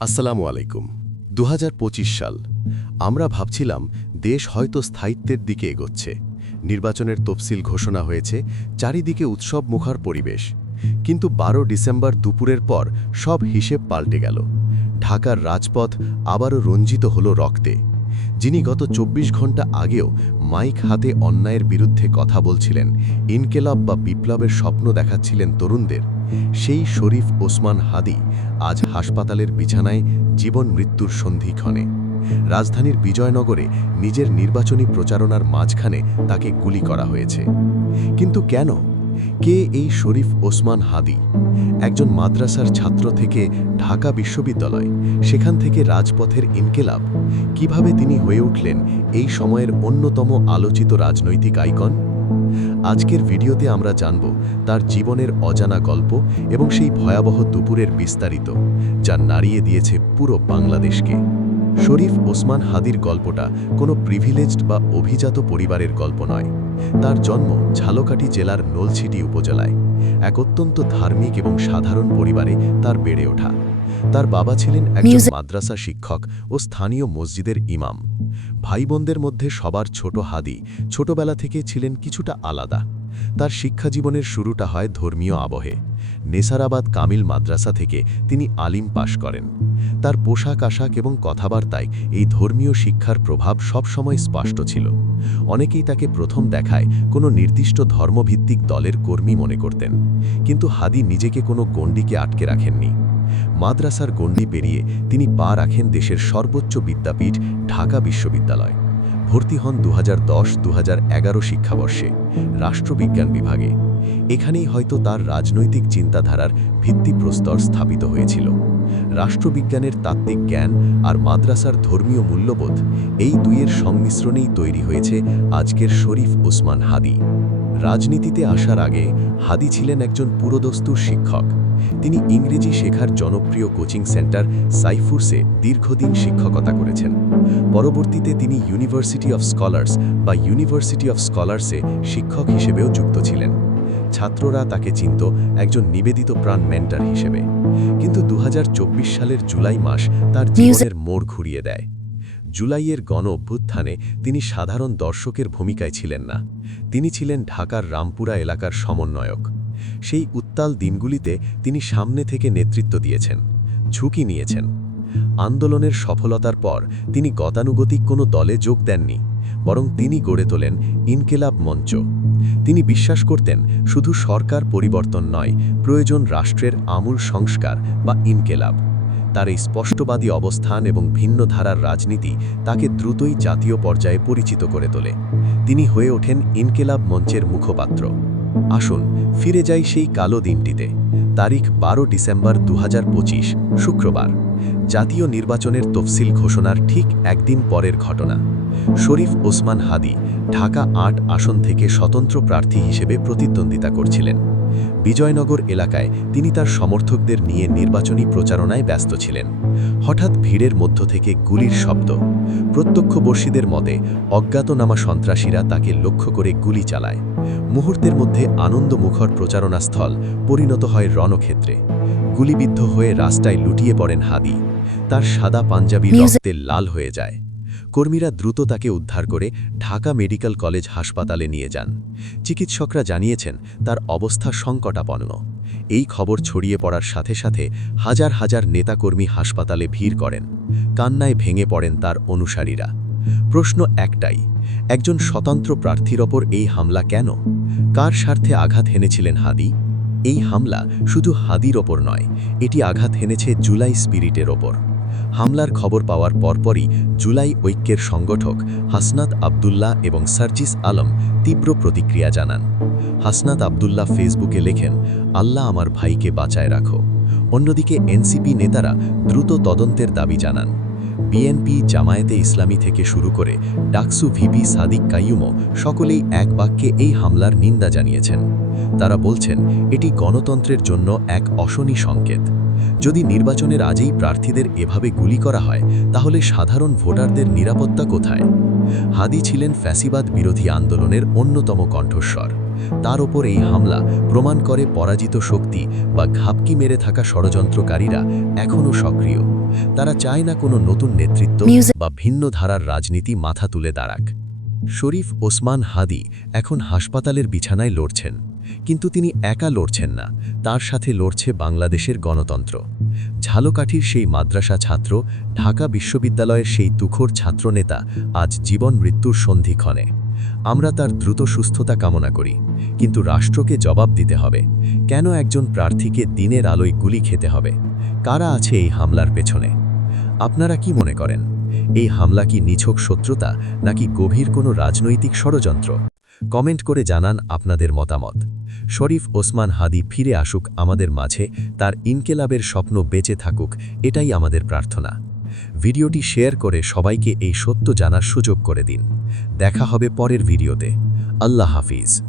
আসসালামু আলাইকুম। দু হাজার পঁচিশ সাল, আমরা ভাবছিলাম দেশ হয়তো স্থায়িত্বের দিকে এগোচ্ছে। নির্বাচনের তফসিল ঘোষণা হয়েছে, চারিদিকে উৎসব মুখার পরিবেশ। কিন্তু বারো ডিসেম্বর দুপুরের পর সব হিসেব পাল্টে গেল। ঢাকার রাজপথ আবারও রঞ্জিত হল রক্তে। যিনি গত ২৪ ঘণ্টা আগেও মাইক হাতে অন্যায়ের বিরুদ্ধে কথা বলছিলেন, ইনকেলাব বা বিপ্লবের স্বপ্ন দেখাচ্ছিলেন তরুণদের। সেই শরীফ ওসমান হাদি আজ হাসপাতালের বিছানায় জীবন মৃত্যুর সন্ধিক্ষণে রাজধানীর বিজয়নগরে নিজের নির্বাচনী প্রচারণার মাঝখানে তাকে গুলি করা হয়েছে। কিন্তু কেন? কে এই শরীফ ওসমান হাদি? একজন মাদ্রাসার ছাত্র থেকে ঢাকা বিশ্ববিদ্যালয়, সেখান থেকে রাজপথের ইনকেলাব। কীভাবে তিনি হয়ে উঠলেন এই সময়ের অন্যতম আলোচিত রাজনৈতিক আইকন? আজকের ভিডিওতে আমরা জানব তার জীবনের অজানা গল্প এবং সেই ভয়াবহ দুপুরের বিস্তারিত, যা নাড়িয়ে দিয়েছে পুরো বাংলাদেশকে। শরীফ ওসমান হাদির গল্পটা কোনো প্রিভিলেজড বা অভিজাত পরিবারের গল্প নয়। তার জন্ম ঝালকাঠি জেলার নলছিটি উপজেলায়। এক অত্যন্ত ধার্মিক এবং সাধারণ পরিবারে তার বেড়ে ওঠা। তার বাবা ছিলেন একজন মাদ্রাসা শিক্ষক ও স্থানীয় মসজিদের ইমাম। ভাই বোনদের মধ্যে সবার ছোট হাদি ছোটবেলা থেকে ছিলেন কিছুটা আলাদা। তার শিক্ষা জীবনের শুরুটা হয় ধর্মীয় আবহে। নেসারাবাদ কামিল মাদ্রাসা থেকে তিনি আলিম পাশ করেন। তার পোশাক আশাক এবং কথাবার্তায় এই ধর্মীয় শিক্ষার প্রভাব সবসময় স্পষ্ট ছিল। অনেকেই তাকে প্রথম দেখায় কোনো নির্দিষ্ট ধর্মভিত্তিক দলের কর্মী মনে করতেন। কিন্তু হাদি নিজেকে কোনো গণ্ডিকে আটকে রাখেননি। মাদ্রাসার গণ্ডি পেরিয়ে তিনি পা রাখেন দেশের সর্বোচ্চ বিদ্যাপীঠ, ঢাকা বিশ্ববিদ্যালয়। ভর্তি হন দু হাজার দশ শিক্ষাবর্ষে রাষ্ট্রবিজ্ঞান বিভাগে। এখানেই হয়তো তার রাজনৈতিক চিন্তাধারার ভিত্তিপ্রস্তর স্থাপিত হয়েছিল। রাষ্ট্রবিজ্ঞানের তাত্ত্বিক জ্ঞান আর মাদ্রাসার ধর্মীয় মূল্যবোধ এই দুইয়ের সংমিশ্রণেই তৈরি হয়েছে আজকের শরীফ ওসমান হাদি। রাজনীতিতে আসার আগে হাদি ছিলেন একজন পুরোদস্তুর শিক্ষক। তিনি ইংরেজি শেখার জনপ্রিয় কোচিং সেন্টার সাইফুরসে দীর্ঘদিন শিক্ষকতা করেছেন। পরবর্তীতে তিনি ইউনিভার্সিটি অফ স্কলার্স বা ইউনিভার্সিটি অফ স্কলার্সে শিক্ষক হিসেবেও যুক্ত ছিলেন। ছাত্ররা তাকে চিনত একজন নিবেদিত প্রাণ মেন্টার হিসেবে। কিন্তু দু হাজার চব্বিশ সালের জুলাই মাস তার জীবনের মোড় ঘুরিয়ে দেয়। জুলাইয়ের গণ অভ্যুত্থানে তিনি সাধারণ দর্শকের ভূমিকায় ছিলেন না। তিনি ছিলেন ঢাকার রামপুরা এলাকার সমন্বয়ক। সেই উত্তাল দিনগুলিতে তিনি সামনে থেকে নেতৃত্ব দিয়েছেন, ঝুঁকি নিয়েছেন। আন্দোলনের সফলতার পর তিনি গতানুগতিক কোনো দলে যোগ দেননি, বরং তিনি গড়ে তোলেন ইনকেলাব মঞ্চ। তিনি বিশ্বাস করতেন শুধু সরকার পরিবর্তন নয়, প্রয়োজন রাষ্ট্রের আমূল সংস্কার বা ইনকেলাব। তার এই স্পষ্টবাদী অবস্থান এবং ভিন্ন ধারার রাজনীতি তাকে দ্রুতই জাতীয় পর্যায়ে পরিচিত করে তোলে। তিনি হয়ে ওঠেন ইনকেলাব মঞ্চের মুখপাত্র। আসুন, ফিরে যাই সেই কালো দিনটিতে, তারিখ বারো ডিসেম্বর দু হাজার পঁচিশ, শুক্রবার। জাতীয় নির্বাচনের তফসিল ঘোষণার ঠিক একদিন পরের ঘটনা। শরীফ ওসমান হাদি ঢাকা আট আসন থেকে স্বতন্ত্র প্রার্থী হিসেবে প্রতিদ্বন্দ্বিতা করছিলেন। বিজয়নগর এলাকায় তিনি তার সমর্থকদের নিয়ে নির্বাচনী প্রচারণায় ব্যস্ত ছিলেন। হঠাৎ ভিড়ের মধ্য থেকে গুলির শব্দ। প্রত্যক্ষদর্শীদের মতে অজ্ঞাতনামা সন্ত্রাসীরা তাকে লক্ষ্য করে গুলি চালায়। মুহূর্তের মধ্যে আনন্দমুখর প্রচারণাস্থল পরিণত হয় রণক্ষেত্রে। গুলিবিদ্ধ হয়ে রাস্তায় লুটিয়ে পড়েন হাদি। তার সাদা পাঞ্জাবি Music- রক্তে লাল হয়ে যায়। কর্মীরা দ্রুত তাকে উদ্ধার করে ঢাকা মেডিকেল কলেজ হাসপাতালে নিয়ে যান। চিকিৎসকরা জানিয়েছেন, তার অবস্থা সংকটাপন্ন। এই খবর ছড়িয়ে পড়ার সাথে সাথে হাজার হাজার নেতাকর্মী হাসপাতালে ভিড় করেন। কান্নায় ভেঙে পড়েন তার অনুসারীরা। প্রশ্ন একটাই, একজন স্বতন্ত্র প্রার্থীর ওপর এই হামলা কেন? কার স্বার্থে আঘাত হেনেছিলেন হাদি? এই হামলা শুধু হাদির ওপর নয়, এটি আঘাত হেনেছে জুলাই স্পিরিটের ওপর। হামলার খবর পাওয়ার পরপরই জুলাই ঐক্যের সংগঠক হাসনাত আবদুল্লাহ এবং সার্জিস আলম তীব্র প্রতিক্রিয়া জানান। হাসনাত আবদুল্লাহ ফেসবুকে লেখেন, আল্লাহ আমার ভাইকে বাঁচায় রাখো। অন্যদিকে এনসিপি নেতারা দ্রুত তদন্তের দাবি জানান। বিএনপি জামায়াতে ইসলামী থেকে শুরু করে ডাকসু ভিপি সাদিক কাইয়ুমও সকলেই এক বাক্যে এই হামলার নিন্দা জানিয়েছেন। তারা বলছেন, এটি গণতন্ত্রের জন্য এক অশনি সংকেত। যদি নির্বাচনের আজেই প্রার্থীদের এভাবে গুলি করা হয় তাহলে সাধারণ ভোটারদের নিরাপত্তা কোথায়? হাদি ছিলেন ফ্যাসিবাদ বিরোধী আন্দোলনের অন্যতম কণ্ঠস্বর। তার ওপর এই হামলা প্রমাণ করে পরাজিত শক্তি বা ঘাপকি মেরে থাকা ষড়যন্ত্রকারীরা এখনও সক্রিয়। তারা চায় না কোনো নতুন নেতৃত্ব বা ভিন্ন ধারার রাজনীতি মাথা তুলে দাঁড়াক। শরীফ ওসমান হাদি এখন হাসপাতালের বিছানায় লড়ছেন। কিন্তু তিনি একা লড়ছেন না, তার সাথে লড়ছে বাংলাদেশের গণতন্ত্র। ঝালকাঠির সেই মাদ্রাসা ছাত্র, ঢাকা বিশ্ববিদ্যালয়ের সেই তুখোর ছাত্রনেতা আজ জীবন মৃত্যুর সন্ধিক্ষণে। আমরা তার দ্রুত সুস্থতা কামনা করি, কিন্তু রাষ্ট্রকে জবাব দিতে হবে, কেন একজন প্রার্থীকে দিনের আলোয় গুলি খেতে হবে? কারা আছে এই হামলার পেছনে? আপনারা কি মনে করেন? এই হামলা কি নিছক শত্রুতা, নাকি গভীর কোনো রাজনৈতিক ষড়যন্ত্র? কমেন্ট করে জানান আপনাদের মতামত। শরীফ ওসমান হাদি ফিরে আসুক আমাদের মাঝে, তার ইনকেলাবের স্বপ্ন বেঁচে থাকুক, এটাই আমাদের প্রার্থনা। ভিডিওটি শেয়ার করে সবাইকে এই সত্য জানার সুযোগ করে দিন। দেখা হবে পরের ভিডিওতে। আল্লাহ হাফিজ।